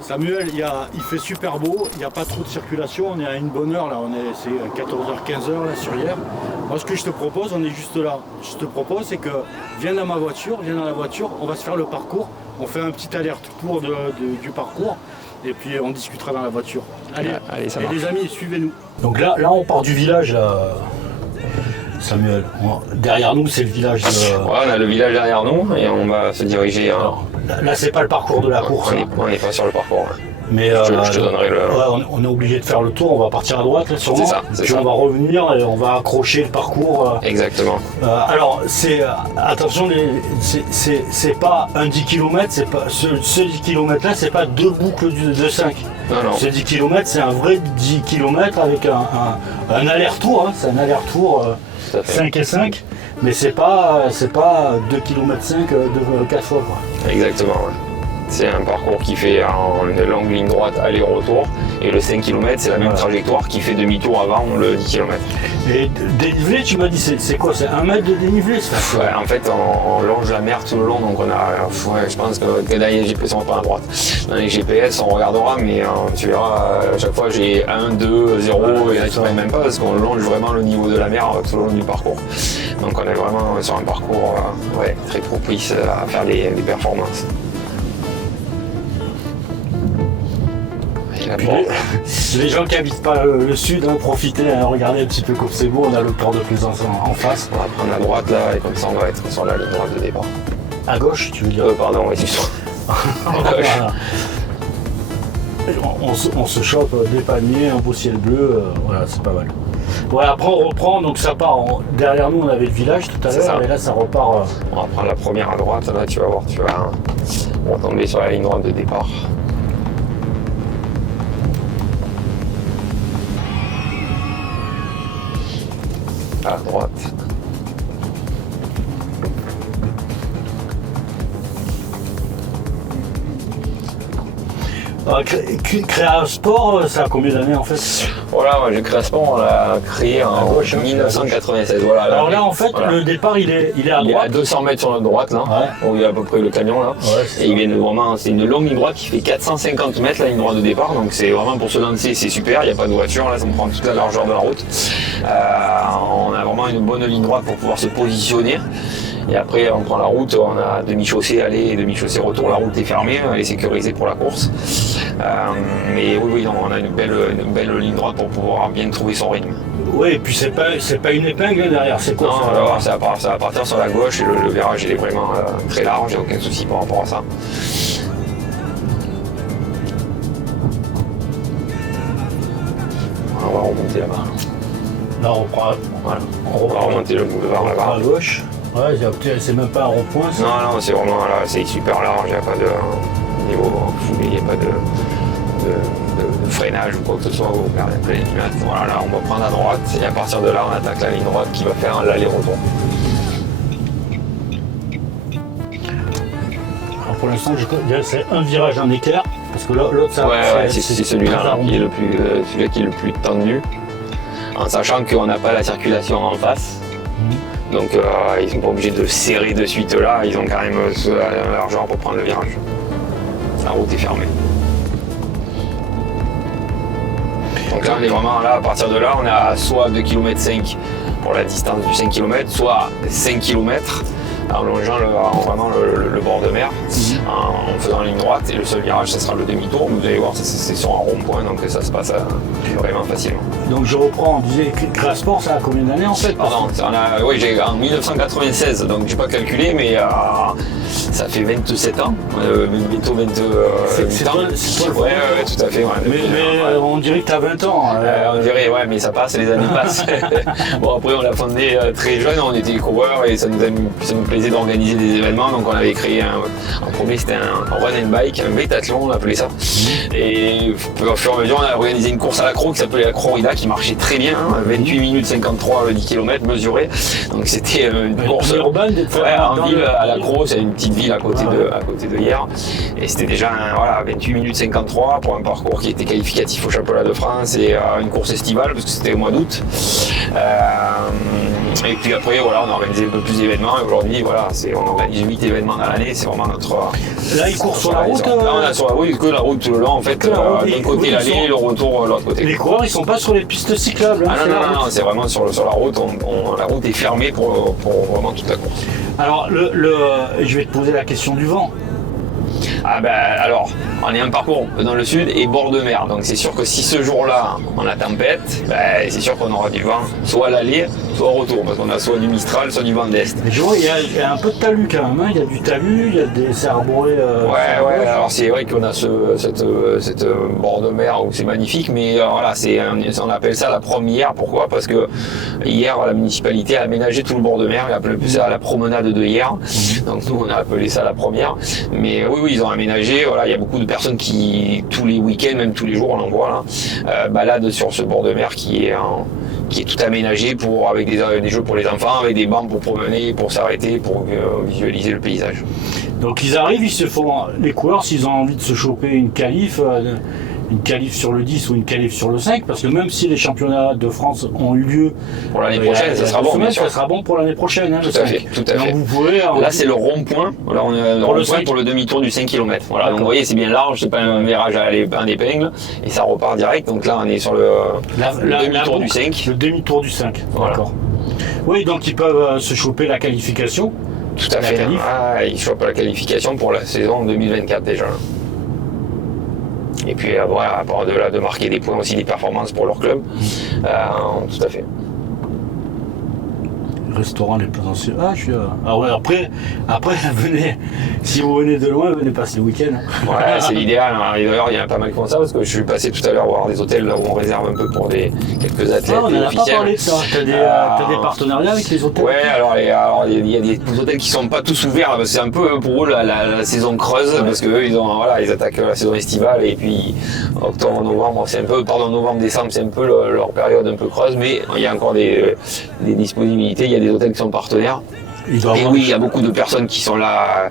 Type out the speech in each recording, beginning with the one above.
Samuel, il fait super beau, il n'y a pas trop de circulation, on est à une bonne heure là, c'est 14h, 15h là sur hier. Moi ce que je te propose, on est juste là. Je te propose c'est que viens dans ma voiture, viens dans la voiture, on va se faire le parcours, on fait un petit alerte-tour du parcours et puis on discutera dans la voiture. Allez ça marche. Les amis, suivez-nous. Donc là on part du village Samuel. Derrière nous c'est le village de... Ouais, on a le village derrière nous et on va se diriger... Alors, là c'est pas le parcours de la course. On n'est pas sur le parcours. Hein. Mais je te donnerai le... Ouais, on est obligé de faire le tour, on va partir à droite là sûrement. C'est puis ça. On va revenir et on va accrocher le parcours. Exactement. Alors attention, c'est pas un 10 km, c'est pas ce 10 km là, c'est pas deux boucles de 5. Non. Ce 10 km c'est un vrai 10 km avec un aller-retour, hein, c'est un aller-retour 5 et 5, mais c'est pas 2 km 5 de 4 fois quoi. Exactement, ouais. C'est un parcours qui fait une longue ligne droite aller-retour et le 5 km c'est la même trajectoire qui fait demi-tour avant le 10 km. Et dénivelé, tu m'as dit, c'est quoi? C'est 1 mètre de dénivelé ça? Ouais, en fait on longe la mer tout le long, donc on a, je pense que dans les GPS on va pas à droite. Dans les GPS on regardera, mais tu verras, à chaque fois j'ai 1, 2, 0 et là tu ne même pas parce qu'on longe vraiment le niveau de la mer tout le long du parcours. Donc on est vraiment sur un parcours très propice à faire des performances. Les gens qui habitent pas le sud, profitez, regardez un petit peu comme c'est beau, on a le port de Plaisance en face. On va prendre à droite là et comme ça on va être sur la ligne droite de départ. À gauche tu veux dire? Pardon, oui, c'est ça. On se chope des palmiers, un beau ciel bleu, voilà c'est pas mal. Ouais, après on reprend, donc ça part, derrière nous on avait le village tout à l'heure et là ça repart. On va prendre la première à droite, là tu vas voir, tu vas retomber sur la ligne droite de départ. À droite. Créa Sport, ça a combien d'années en fait? Voilà, j'ai créé Sport, on l'a créé en 1996. Voilà, alors là en fait le départ il est à droite. Il est à 200 mètres sur notre droite là, où il y a à peu près le camion là. Et il vient vraiment, c'est une longue ligne droite qui fait 450 mètres la ligne droite de départ, donc c'est vraiment pour se lancer, c'est super, il n'y a pas de voiture, là ça me prend toute la largeur de la route. On a vraiment une bonne ligne droite pour pouvoir se positionner. Et après on prend la route, on a demi-chaussée aller et demi-chaussée retour, la route est fermée, elle est sécurisée pour la course. Mais oui, on a une belle ligne droite pour pouvoir bien trouver son rythme. Oui, et puis c'est pas une épingle derrière, c'est quoi? Non, ça va partir sur la gauche et le virage il est vraiment très large, il n'y a aucun souci par rapport à ça. On va remonter là-bas. Là on va remonter le boulevard là-bas. À gauche. Ouais, c'est même pas un rond-point ça. Non, c'est vraiment là, c'est super large, il n'y a pas de niveau foulé, il n'y a pas de freinage ou quoi que ce soit au plein limite. Voilà, là on va prendre à droite et à partir de là on attaque la ligne droite qui va faire l'aller-retour. Alors pour l'instant c'est un virage en équerre, parce que l'autre ça... c'est celui-là qui est le plus tendu, en sachant qu'on n'a pas la circulation en face. Donc ils sont pas obligés de serrer de suite là, ils ont quand même la largeur pour prendre le virage. La route est fermée. Donc là on est vraiment là, à partir de là on a soit 2,5 km pour la distance du 5 km, soit 5 km en longeant vraiment le bord de mer, en faisant la ligne droite, et le seul virage ça sera le demi-tour. Vous allez voir, c'est sur un rond-point, donc ça se passe vraiment facilement. Donc je reprends, on disait Créa Sport, ça a combien d'années en fait? Pardon, j'ai en 1996, donc j'ai pas calculé, mais ça fait 27 ans, bientôt 28 ans. C'est toi ouais, tout à fait. Ouais, mais on dirait que tu as 20 ans. On dirait, mais ça passe, les années passent. Bon, après on l'a fondé très jeune, on était coureurs et ça nous plaisait d'organiser des événements, donc on avait créé un premier, c'était un run and bike, un vétathlon on appelait ça. Et au fur et à mesure on a organisé une course à l'accro qui s'appelait l'Accro-Rida, qui marchait très bien, 28 minutes 53 le 10 km mesuré. Donc c'était une course urbaine en ville à l'accro, c'est une petite ville à côté de hier. Et c'était déjà 28 minutes 53 pour un parcours qui était qualificatif au championnat de France et une course estivale parce que c'était au mois d'août. Et puis après, on a organisé un peu plus d'événements. Et aujourd'hui, on organise 8 événements dans l'année. C'est vraiment notre. Là, ils courent sur la route. Là, on a sur la route que la route tout le long. En fait, d'un côté l'aller et le retour de l'autre côté. Les coureurs, ils sont pas sur les pistes cyclables. Non, c'est vraiment sur la route. La route est fermée pour vraiment toute la course. Alors, je vais te poser la question du vent. Alors, on est un parcours dans le sud et bord de mer. Donc c'est sûr que si ce jour-là on a tempête, c'est sûr qu'on aura du vent, soit à l'aller, soit au retour, parce qu'on a soit du Mistral, soit du vent d'Est. Mais je vois, il y a un peu de talus quand même, hein. Il y a du talus, il y a des arborés. Ouais, alors c'est vrai qu'on a cette bord de mer où c'est magnifique, mais on appelle ça la première. Pourquoi ? Parce que hier, la municipalité a aménagé tout le bord de mer, on a appelé ça la promenade de hier. Donc nous, on a appelé ça la première. Mais oui, ils ont aménagé. Il y a beaucoup de personnes qui, tous les week-ends, même tous les jours, on en voit là, baladent sur ce bord de mer qui est tout aménagé avec des jeux pour les enfants, avec des bancs pour promener, pour s'arrêter, pour visualiser le paysage. Donc ils arrivent, les coureurs, s'ils ont envie de se choper une qualif sur le 10 ou une qualif sur le 5, parce que même si les championnats de France ont eu lieu pour l'année prochaine, ça sera bon, bien sûr. Ça sera bon pour l'année prochaine. Hein, tout à fait. Donc vous pouvez, là, c'est le rond-point. Là, on est le rond-point pour le demi-tour du 5 km. Voilà, donc vous voyez, c'est bien large, c'est pas un virage à un épingle, et ça repart direct. Donc là, on est sur le demi-tour du 5. Le demi-tour du 5, voilà. D'accord. Oui, donc ils peuvent se choper la qualification. Tout à fait. Ils chopent la qualification pour la saison 2024 déjà. Et puis à part de là, de marquer des points aussi, des performances pour leur club. Tout à fait. Restaurant les plans anciens. Après, venez, si vous venez de loin, venez passer le week-end. Ouais, c'est l'idéal. Hein. Et d'ailleurs, il y a pas mal comme ça, parce que je suis passé tout à l'heure voir des hôtels là où on réserve un peu pour quelques athlètes on n'a pas parlé de ça. T'as des partenariats avec les hôtels? Ouais, alors il y a des hôtels qui sont pas tous ouverts, là, parce que c'est un peu pour eux la saison creuse, parce qu'eux, ils attaquent la saison estivale, et puis octobre, novembre, novembre, décembre, c'est un peu leur période un peu creuse, mais il y a encore des disponibilités. Il y a des hôtels qui sont partenaires. Et oui, il y a beaucoup de personnes qui sont là,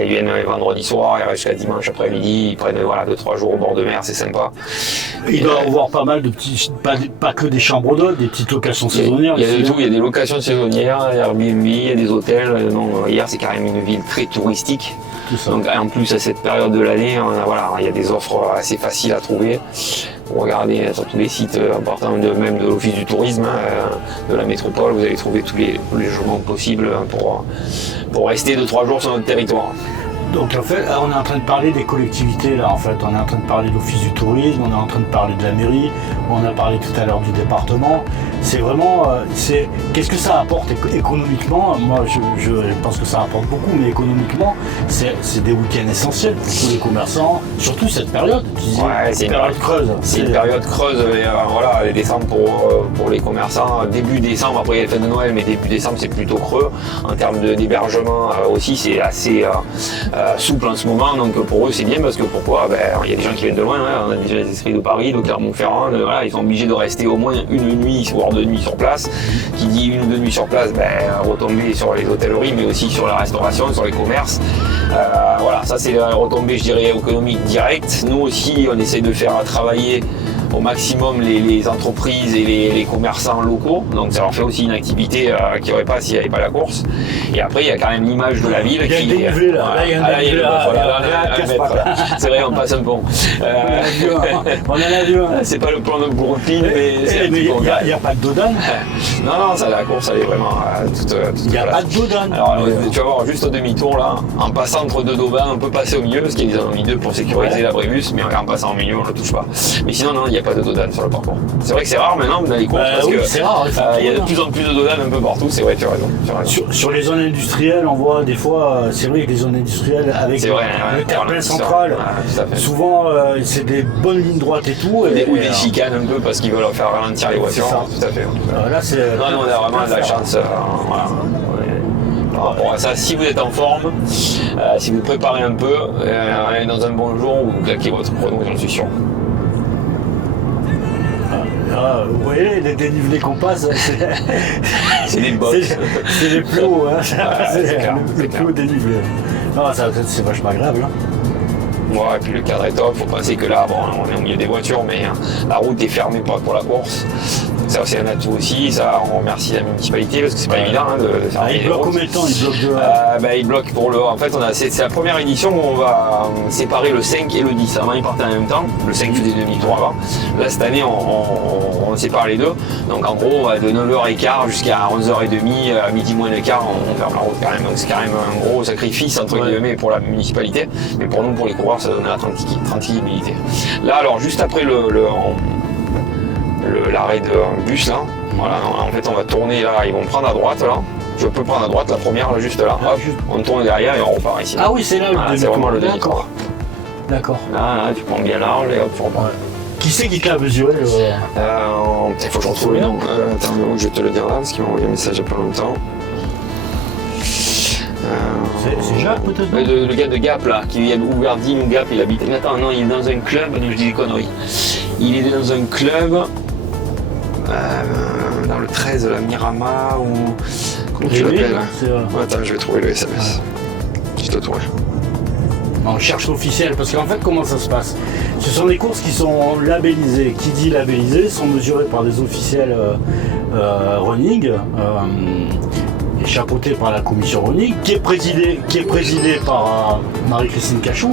ils viennent vendredi soir, ils restent jusqu'à dimanche après-midi, ils prennent 2-3 jours au bord de mer, c'est sympa. Il doit y avoir pas mal de petits, pas que des chambres d'hôtes, des petites locations saisonnières. Il y a de tout, il y a des locations saisonnières, il y a Airbnb, il y a des hôtels. Hier, c'est carrément une ville très touristique. Donc en plus, à cette période de l'année, il y a des offres assez faciles à trouver. Vous regardez sur tous les sites, en partant même de l'office du tourisme de la métropole, vous allez trouver tous les logements possibles pour rester 2-3 jours sur notre territoire. Donc en fait, on est en train de parler des collectivités là. En fait, on est en train de parler de l'office du tourisme, on est en train de parler de la mairie, on a parlé tout à l'heure du département. C'est vraiment, qu'est-ce que ça apporte économiquement? Moi, je pense que ça apporte beaucoup, mais économiquement, c'est des week-ends essentiels pour tous les commerçants, surtout cette période. C'est une période creuse. C'est une période creuse. Les décembre pour les commerçants, début décembre, après les fêtes de Noël, mais début décembre c'est plutôt creux. En termes d'hébergement aussi, c'est assez souple en ce moment, donc pour eux c'est bien parce que pourquoi? Il y a des gens qui viennent de loin, on a déjà les esprits de Paris, de Clermont-Ferrand, ils sont obligés de rester au moins une nuit, voire 2 nuits sur place. Qui dit 1 ou 2 nuits sur place, retomber sur les hôtelleries, mais aussi sur la restauration, sur les commerces. Ça c'est la retombée, je dirais, économique directe. Nous aussi, on essaie de faire travailler au maximum les entreprises et les commerçants locaux, donc ça leur fait aussi une activité qu'il n'y aurait pas s'il n'y avait pas la course. Et après il y a quand même l'image de la ville qui est... C'est vrai, on passe un pont. On en a vu un. C'est pas le plan de Brooklyn, mais c'est un petit pont. Il n'y a pas de dodane. Non, ça, la course elle est vraiment toute il n'y a pas de dodane. Alors tu vas voir juste au demi-tour là, en passant entre 2 daubains, on peut passer au milieu, parce qu'ils en ont mis 2 pour sécuriser l'abrévus, mais en passant au milieu on ne le touche pas. Mais sinon non, il n'y a pas de dodane sur le parcours. C'est vrai que c'est rare maintenant dans les courses parce que c'est rare, il y a de plus en plus de dodane un peu partout, c'est vrai, tu as raison. Sur les zones industrielles, on voit des fois, c'est vrai que les zones industrielles avec le terre-plein central, souvent c'est des bonnes lignes droites et tout. Ou des chicanes un peu parce qu'ils veulent faire ralentir les voitures. Tout à fait. Là, c'est non, on a vraiment de la chance. Par rapport à ça, si vous êtes en forme, si vous préparez un peu, dans un bon jour, vous claquez votre chrono, j'en suis sûr. Ah, vous voyez, les dénivelés qu'on passe, c'est des box. C'est les plus hauts, hein. C'est les plus hauts dénivelés. Ah, c'est vachement agréable. Hein. Ouais, et puis le cadre est top, faut penser que là, bon, on est au milieu des voitures, mais la route est fermée pas pour la course. Ça c'est un atout aussi, ça on remercie la municipalité parce que c'est pas évident de faire il bloque combien de temps? Il bloque pour le. En fait c'est la première édition où on va séparer le 5 et le 10. Avant ils partaient en même temps, le 5 faisait demi-tour avant. Là cette année on sépare les deux. Donc en gros de 9h15 jusqu'à 11h30, à midi moins le quart, on ferme la route quand même. Donc c'est quand même un gros sacrifice entre guillemets pour la municipalité. Mais pour nous, pour les coureurs, ça donne la tranquillité. Là alors juste après l'arrêt de bus là, voilà, en fait on va tourner là, ils vont prendre à droite là, je peux prendre à droite la première là juste là, hop, on tourne derrière et on repart ici. Ah oui c'est là le c'est vraiment le demi-tour. D'accord. Là tu prends bien large et hop tu repars. Qui c'est qui t'a mesuré il faut que je retrouve le nom. Attends, je vais te le dire là parce qu'il m'a envoyé un message il y a pas longtemps. C'est Jacques peut-être le gars de Gap là, qui a ouvert 10 ou Gap, il habite. Attends, non, il est dans un club, donc je dis des conneries. Il est dans un club dans le 13, la Mirama ou. Comment tu l'appelles Attends, je vais trouver le SMS. Je te trouve. On cherche l'officiel parce qu'en fait comment ça se passe? Ce sont des courses qui sont labellisées. Qui dit labellisées sont mesurées par des officiels running. Chapeauté par la commission running, qui est présidée par Marie-Christine Cachou.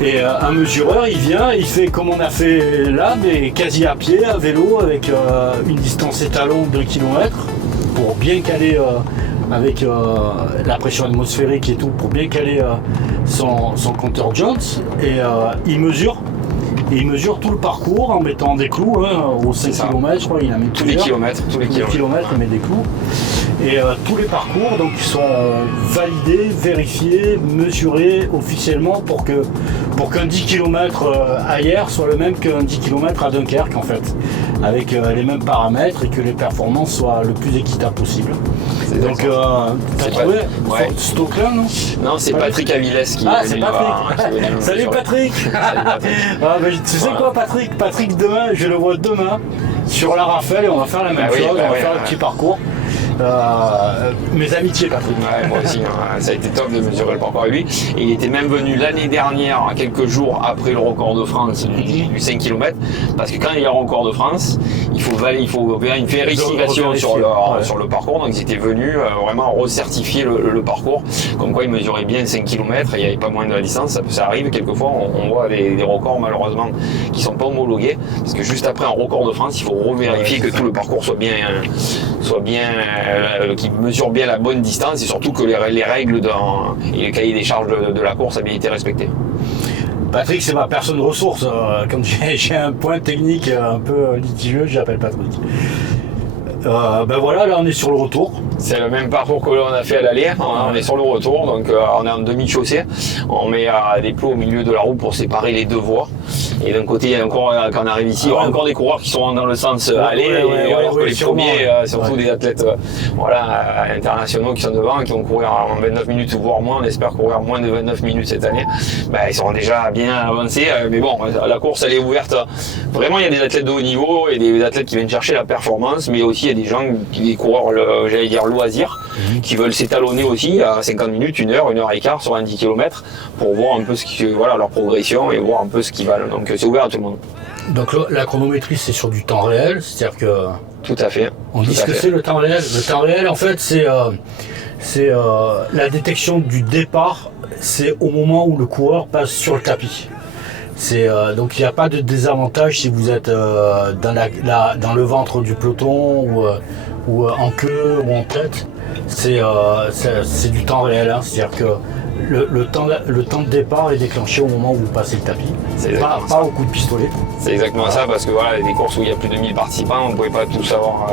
Et un mesureur, il vient, il fait comme on a fait là, mais quasi à pied, à vélo, avec une distance étalon de 2 km, pour bien caler avec la pression atmosphérique et tout, pour bien caler son compteur Jones. Et il mesure tout le parcours en mettant des clous aux 5 km, je crois, il a mis tous les kilomètres, il met des clous. Et tous les parcours donc sont validés, vérifiés, mesurés officiellement pour qu'un 10 km ailleurs soit le même qu'un 10 km à Dunkerque en fait, avec les mêmes paramètres et que les performances soient le plus équitables possible. Donc t'as trouvé Stocklin, non? Non, c'est Patrick Avilés qui est venu voir. Salut Patrick. Tu sais quoi Patrick demain, je le vois demain sur la Raphaël et on va faire la même chose, on va faire le petit parcours. Mes amitiés Patrick. Ouais, moi aussi, ça a été top de mesurer le parcours avec lui. Et il était même venu l'année dernière, quelques jours après le record de France du 5 km, parce que quand il y a un record de France, il faut faire une vérification sur le parcours. Donc ils étaient venus vraiment recertifier le parcours, comme quoi ils mesuraient bien 5 km et il n'y avait pas moins de la distance. Ça arrive quelquefois, on voit des records malheureusement qui ne sont pas homologués, parce que juste après un record de France, il faut revérifier que tout le parcours soit bien qui mesure bien la bonne distance et surtout que les règles et le cahier des charges de la course a bien été respecté. Patrick, c'est ma personne ressource. Quand j'ai un point technique un peu litigieux, j'appelle Patrick. Ben voilà, là on est sur le retour. C'est le même parcours que l'on a fait à l'aller, on est sur le retour, donc on est en demi-chaussée. On met des plots au milieu de la route pour séparer les deux voies. Et d'un côté, encore, quand on arrive ici, il y aura encore des coureurs qui sont dans le sens aller, alors que les premiers, surtout des athlètes internationaux qui sont devant, qui vont courir en 29 minutes, voire moins, on espère courir moins de 29 minutes cette année, ils seront déjà bien avancés. Mais bon, la course elle est ouverte. Vraiment, il y a des athlètes de haut niveau et des athlètes qui viennent chercher la performance, mais aussi il y a des gens, des coureurs, j'allais dire loisirs, qui veulent s'étalonner aussi à 50 minutes, 1 heure, 1 heure et quart sur un 10 km pour voir un peu leur progression et voir un peu ce qu'ils valent. Donc c'est ouvert à tout le monde. Donc la chronométrie c'est sur du temps réel, c'est-à-dire que... Tout à fait. On dit ce que c'est le temps réel. Le temps réel en fait c'est la détection du départ, c'est au moment où le coureur passe sur le tapis. Donc il n'y a pas de désavantage si vous êtes dans le ventre du peloton ou en queue ou en tête. C'est du temps réel, c'est-à-dire que le temps de départ est déclenché au moment où vous passez le tapis, pas au coup de pistolet. C'est exactement ça, parce que voilà, des courses où il y a plus de 1000 participants, on ne pouvait pas tous avoir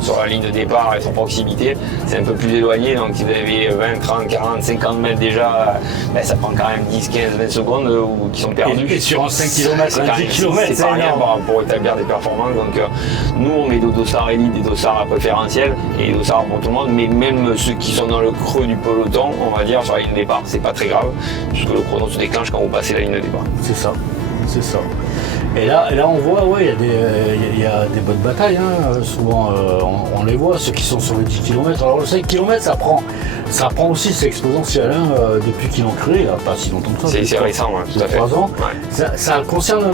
sur la ligne de départ et son proximité. C'est un peu plus éloigné, donc si vous avez 20, 30, 40, 50 mètres déjà, ça prend quand même 10, 15, 20 secondes qui sont perdues. Et sur un 5 km, un 10 km, c'est pas rien pour établir des performances. Donc nous, on met des dossards élites, des dossards préférentiels et des dossards pour tout le monde, mais même ceux qui sont dans le creux du peloton, on va dire, sur la ligne de départ, c'est pas très grave, puisque le chrono se déclenche quand vous passez la ligne de départ. C'est ça. C'est ça. Et là, on voit, ouais, il y a des bonnes batailles, hein. Souvent on les voit, ceux qui sont sur les 10 km. Alors le 5 km, ça prend aussi, c'est exponentiel, hein, depuis qu'ils l'ont créé, là, pas si longtemps que ça. C'est récent, ouais, tout à fait. 3 ans. Ouais. Ça concerne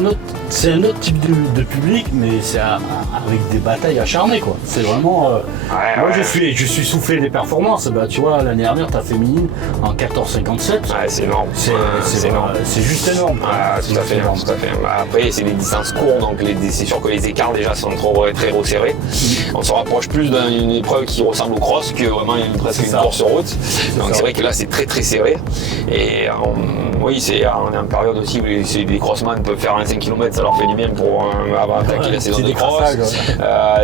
c'est un autre type de public, mais c'est avec des batailles acharnées, quoi. C'est vraiment... moi, je suis soufflé des performances. Bah, tu vois, l'année dernière, ta féminine en 14,57. Ouais, c'est énorme. C'est énorme. C'est juste énorme. Tout à fait. Bah, après, c'est des distances courtes, donc c'est sûr que les écarts déjà sont très resserrés. On se rapproche plus d'une épreuve qui ressemble au cross que vraiment presque une course sur route. Donc c'est vrai que là, c'est très serré. Et oui, on est en période aussi où les crossman peuvent faire un 5 km, ça leur fait du bien pour attaquer la saison de cross.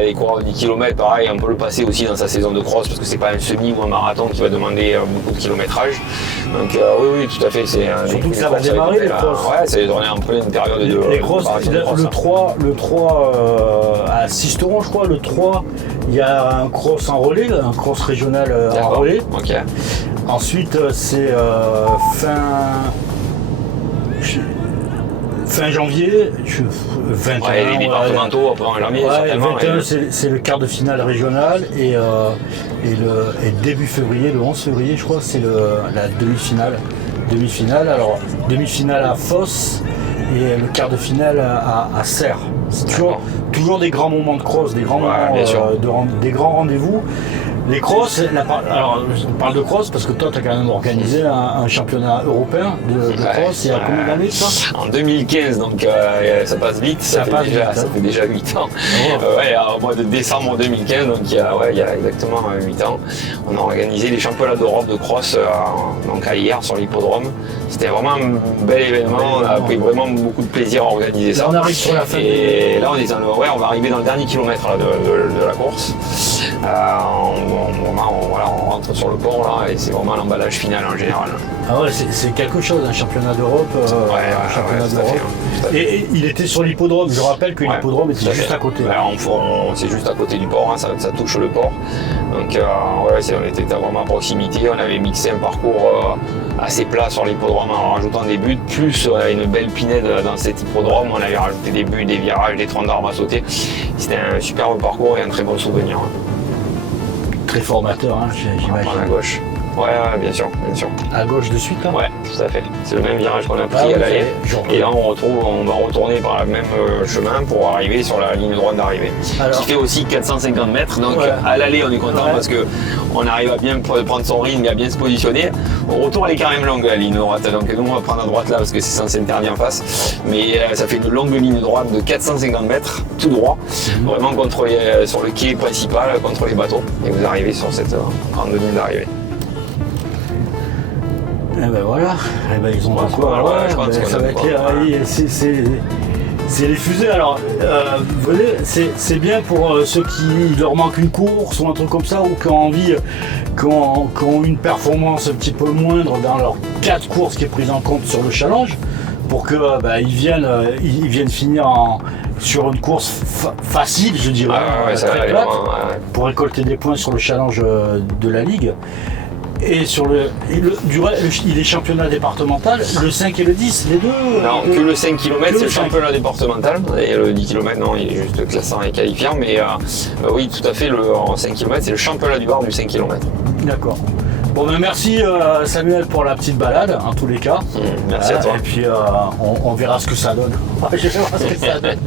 Les coureurs de 10 km, pareil, on peut le passer aussi dans sa saison de cross parce que c'est pas un semi ou un marathon qui va demander beaucoup de kilométrage. Donc oui, tout à fait. Surtout que ça va démarrer les cross. Ouais, on est en pleine période de les cross. Le 3 à Sisteron, je crois, le 3, il y a un cross en relais, un cross régional en relais. Ok. Ensuite, c'est fin janvier, 21. Ouais, les départementaux après en janvier, certainement. 21, c'est le quart de finale régional et début février, le 11 février, je crois, c'est la demi-finale. Alors, demi-finale à Fosse et le quart de finale à Serres. C'est toujours des grands moments de cross, des grands moments, des grands rendez-vous. Les crosses, alors on parle de cross parce que toi tu as quand même organisé un championnat européen de cross il y a combien d'années de ça? En 2015, donc ça passe vite, ça fait déjà 8 ans. Au mois de décembre 2015, donc il y a exactement 8 ans, on a organisé les championnats d'Europe de cross donc à hier sur l'hippodrome. C'était vraiment un bel événement, on a pris vraiment beaucoup de plaisir à organiser ça. On arrive sur la fin. Et là on va arriver dans le dernier kilomètre là, de la course. On rentre sur le pont là et c'est vraiment l'emballage final en général. Ah ouais, c'est quelque chose, un championnat d'Europe. Et il était sur l'hippodrome, je rappelle que l'hippodrome était juste à côté. C'est juste à côté du port, hein, ça touche le port. Donc on était vraiment à proximité, on avait mixé un parcours assez plat sur l'hippodrome en rajoutant des buts, plus une belle pinède dans cet hippodrome, on avait rajouté des buts, des virages, des troncs d'arbres à sauter. C'était un superbe parcours et un très bon souvenir. Très formateur, hein, j'imagine. À gauche. Ouais, bien sûr. À gauche de suite, là? Ouais, tout à fait. C'est le même virage qu'on a pris à l'aller. Et là, on va retourner par le même chemin pour arriver sur la ligne droite d'arrivée. Qui fait aussi 450 mètres. Donc à l'aller, on est content parce qu'on arrive à bien prendre son rythme et à bien se positionner. Au retour, elle est quand même longue, la ligne droite. Donc nous, on va prendre à droite là parce que c'est censé interdire en face. Mais ça fait une longue ligne droite de 450 mètres, tout droit. Vraiment sur le quai principal, contre les bateaux. Et vous arrivez sur cette grande ligne d'arrivée. Et ben voilà, ils ont quoi? Ça va être c'est les fusées. Alors, c'est bien pour ceux qui leur manque une course ou un truc comme ça, ou qui ont une performance un petit peu moindre dans leurs 4 courses qui est prise en compte sur le challenge, pour que ils viennent finir sur une course facile, je dirais, très plate, pour récolter des points sur le challenge de la Ligue. Et il est championnat départemental, le 5 et le 10, les deux? Non, que le 5 km c'est le championnat départemental, et le 10 km non, il est juste classant et qualifiant, mais oui, tout à fait, en 5 km c'est le championnat du Var du 5 km. D'accord. Bon ben merci Samuel pour la petite balade, en tous les cas. Merci à toi. Et puis on verra ce que ça donne. Je vais voir ce que ça donne.